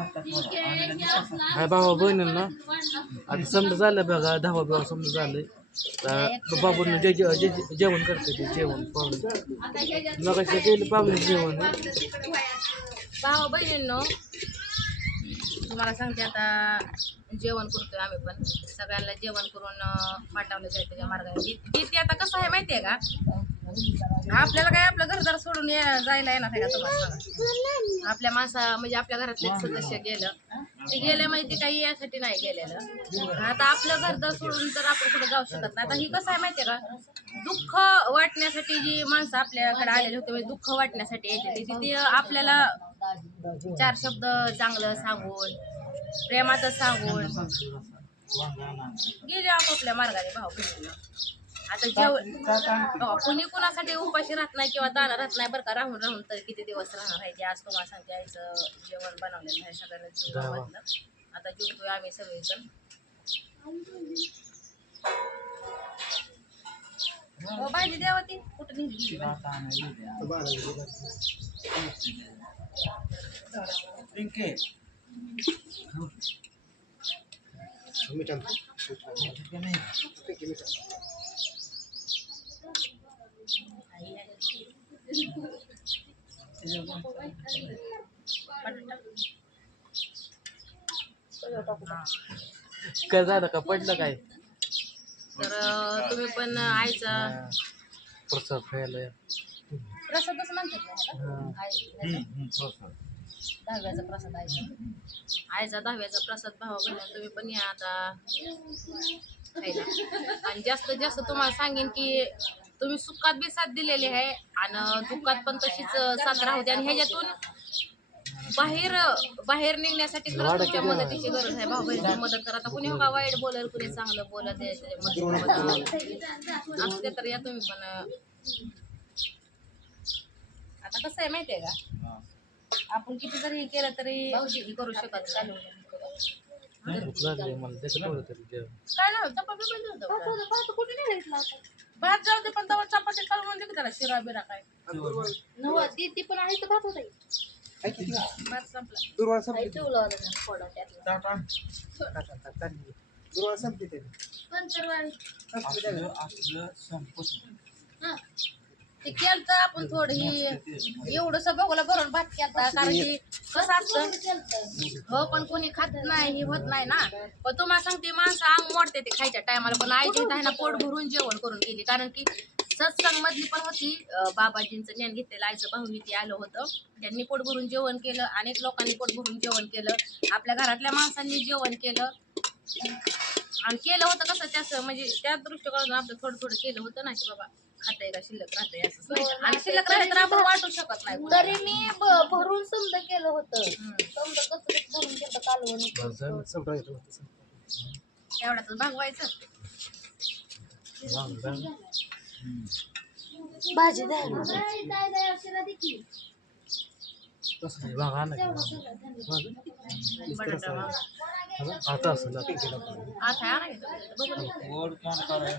हाय भावा बहिणींना. आता समजा झालं बघा दहावा बिवा समजा झालंय. तर बाबून जे जे- जे- जेवण करते ते जेवण पाहुणे. मग केलं पाहुणे जेवण. भावा बहिणींनो तुम्हाला सांगते आता जेवण करतोय आम्ही पण. सगळ्यांना जेवण करून अं, पाठवलं जायचं त्या मार्गाने. ती- ती ती आता कसं आहे माहिती आहे का? आपल्याला काय आपलं घरदार सोडून ये- जायला येणार आहे का तुम्हाला सांगा? आपल्या माणसा म्हणजे आपल्या घरातले एक सदस्य गेलं. ते गेले म्हणजे काही यासाठी नाही गेलेलं. आता आपलं घरदार सोडून तर आपण कुठे जाऊ शकत नाही. आता ही कसं आहे माहितीये का? दुःख वाटण्यासाठी जी माणसं आपल्याकडे आलेली होती म्हणजे दुःख वाटण्यासाठी यायची तिथे आपल्याला चार शब्द चांगलं सांगून प्रेमाचं सांगून गेले आपापल्या मार्गाने भाऊ आता जेवण हो, कुणी कुणासाठी उपाशी राहत नाही किंवा दाना राहत नाही बरं का राहून राहून तर किती दिवस राहणार आहे ते आज तुम्हाला सांगते आईचं जेवण बनवलेलं आहे सगळ्यांना जेवण आता जेवतोय आम्ही सगळेजण. हो भाजी द्यावा ती कुठं निघली काय झालं का पडलं काय? तर तुम्ही पण आईचा प्रसाद खायला या. प्रसादच म्हणतात ना ह्याला? हा. आई- दहाव्याचा प्रसाद आईचा आईचा दहाव्याचा प्रसाद भावा बहिणी तुम्ही पण या आता. खायला. आणि जास्तीत जास्त तुम्हाला सांगेन की तुम्ही सुखात बी साथ दिलेली आहे आणि दुःखात पण तशीच साथ राहू द्या आणि ह्याच्यातून बाहेर बाहेर निघण्यासाठी खरंच तुमच्या मदतीची गरज आहे. भाऊ बहिणी मदत करा. आता कुणी हो का वाईट बोलल कुणी चांगलं बोलत असू दे तर या तुम्ही पण. आता कसं आहे माहितीये का? आपण किती जरी हे केलं तरी हे करू शकत जेवण काय का? भात जाऊ दे पण तेव्हा चपाती खाल म्हणजे की त्याला शिरा बिरा काय? ती पण आहे तर भात होता भात संपला. ठेवलं होतं त्यातलं. हं. ते केलं तर आपण थोडं ही एवढं बघूला भरून भात केलता कारण की कसं असतं? हो पण कोणी खात नाही हे होत नाही ना. पण तुम्हाला सांगते माणसं अंग मोडते ते खायच्या टायमाला. पण आईची ना पोट भरून जेवण करून गेली. कारण की सत्संग मधली पण होती बाबाजींचं ज्ञान घेतलेलं आईचं भाऊ ते आलं होतं. त्यांनी पोट भरून जेवण केलं अनेक लोकांनी पोट भरून जेवण केलं. आपल्या घरातल्या माणसांनी जेवण केलं. आणि केलं होतं कसं त्याच म्हणजे त्या दृष्टिकोनातून आपलं थोडं थोडं केलं होतं ना की बाबा खातंय का शिल्लक असं सांगितलं. आणि शिल्लक राहिलं तर आपण वाटू शकत नाही तरी मी ब- भरून समजा केलं होतं. समजा कचरीत भरून केलं कालवण होतं सगळं. एवढ्यातच भागवायचं वांग. भाजी द्या तसं नाही, वांग आणा की वांग. बटाटा वांग. हं? आता असं केलं. आता आहे ना. बघू ना.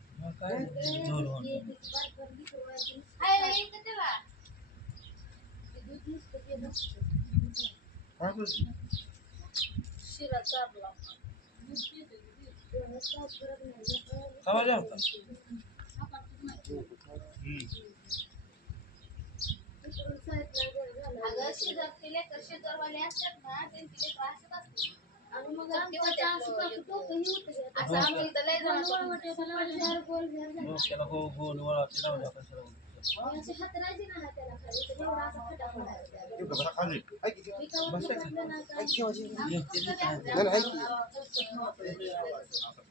शिरा चारला अगं शेजारचे लेकर शेजारवाले असतात ना त्यांची लेकर असते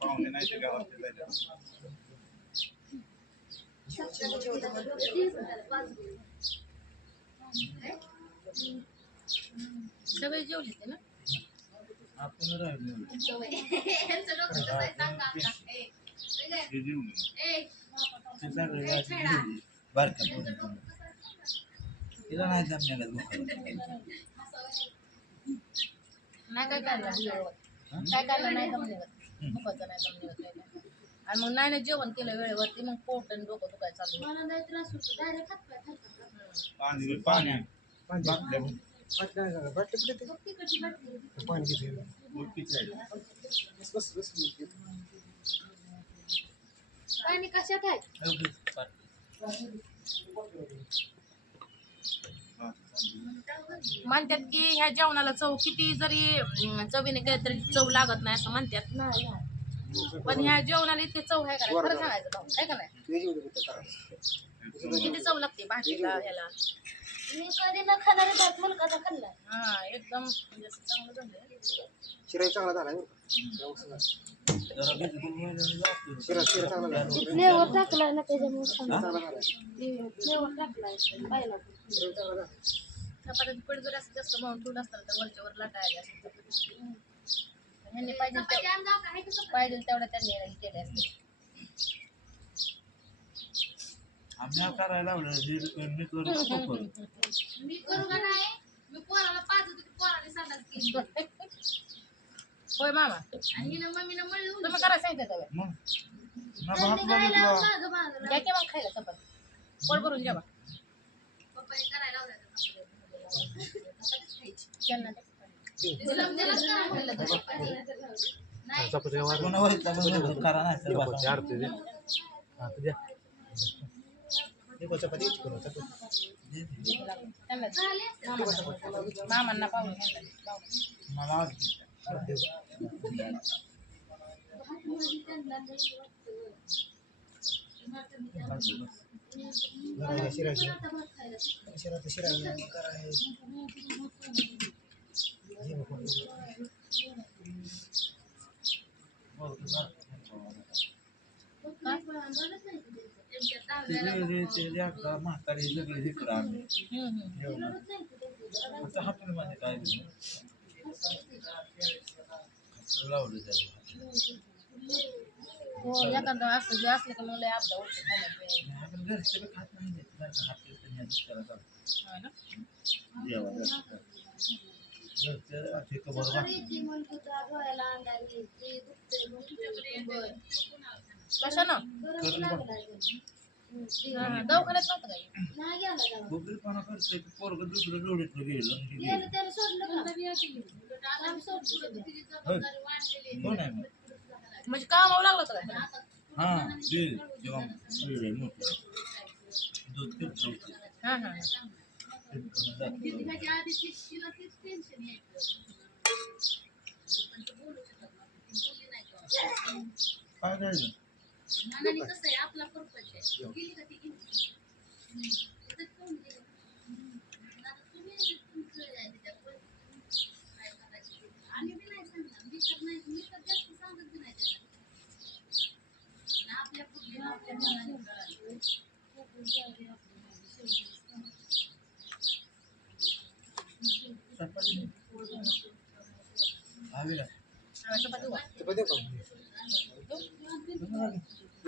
आणि नाही सगळे जेवले ना? तिला नाही काय काय नाही दुखायचं नाही आणि मग नाही जेवण केलं वेळेवरती मग पोट आणि डोकं दुखायला चालू पाणी पाणी. पाणी कशात आहे. म्हणतात की ह्या जेवणाला चव किती जरी चवीने केलं तरी चव लागत नाही असं म्हणतात. पण ह्या जेवणाला इतकी चव आहे का नाही? खरं सांगायचं भाऊ आहे का नाही. किती चव लागते भाजीला ह्याला? मी कधी न खाणारे भात मुलगाचा खाल्ला. हा एकदम म्हणजे असं चांगलं झालं. शिरा चांगला झाला. शिरा शिरा चांगला झाला. फ्लेवर ना त्याच्यामुळे फ्लेवर पाहिला. जर असं जास्त म्हणून ठेवलं असतं तर वरच्या वर लाटायला असं चपाती. ह्यांनी पाहिजे पाहिजे तेवढं त्यांनी केले असते आम्ही करायला लावलं हे मी करू नको करू. मी करू का नाही? मी पोराला पाच होते पोराने सांगत की होय मामा. आणि हिनं मम्मीनं उलटी. तुम्ही करायला सांगितलं का मग? ना भात बघितला मागं मागं. घ्या की मग खायला चपाती. पोट भरून जेवा. पप्पाने करायला लावलं. त्यांना द्या. म्हणलं. नाही. चपाती करा नाही चपाती Terima kasih. हा म्हातारी सगळे इकडं आले. हम्म, हम्म. जेवणाला. काय दिलं? लावलं त्याला. हो असं जे असलं की मुलं आपल्या आपण घरचे खात नाही ते. कशानं? दवाखान्यात नव्हतं काही पोरगं दुसरं गेलं कोण आहे मग? म्हणजे कामावं लागलं होतं काय हा ते जेव्हा वेळ मोठं दूध हा हा. काय करायचं? ते. चपाती नाही. हवी का? चपाती वा. चपाती देऊ का? आता आत्यावर त्यांच्या जेव्हा टाकून जायचं पोराला.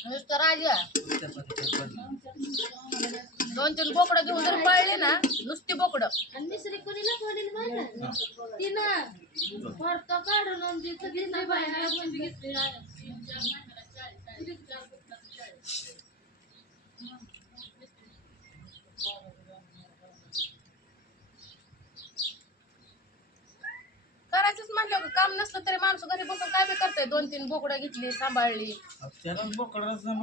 नुसतं राजा. दोन तीन बोकडं घेऊन जर पळले ना नुसती बोकडं आणि मिसरी कोणीला माहिती आहे? तिनं भरता काढून आणि ती कधी नाही बाहेर घेतली नाही. तीन चार महिन्याला चाळीस, तीन चार फुटाला चाळीस. करायचंच म्हटलं की काम नसलं तरी माणूस घरी बसून काय बी करतोय. दोन तीन बोकडं घेतली सांभाळली. त्याला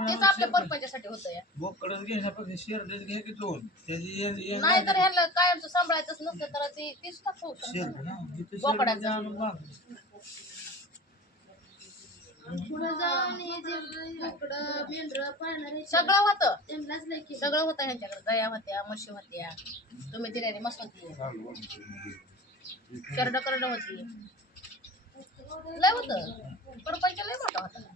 तेच आपल्या परपंचासाठी होतं या बोकडच घेण्यापेक्षा शेरडेच घे की दोन. त्याची ये- ये- नाही तर ह्याला कायमचं सांभाळायचंच नसलं तर ती शेरडे ना. जिथे बोकडाचं. शेरडे आणून बांध. जे इकडं मेंढरं पाळणारे सगळं होतं. त्यांनाच लय केलं सगळं होतं ह्यांच्याकडे. गाया होत्या म्हशी होत्या. तुम्ही दिल्याने मस्त होती. करड करड होती. लय होतं. पैसे लय मोठा होता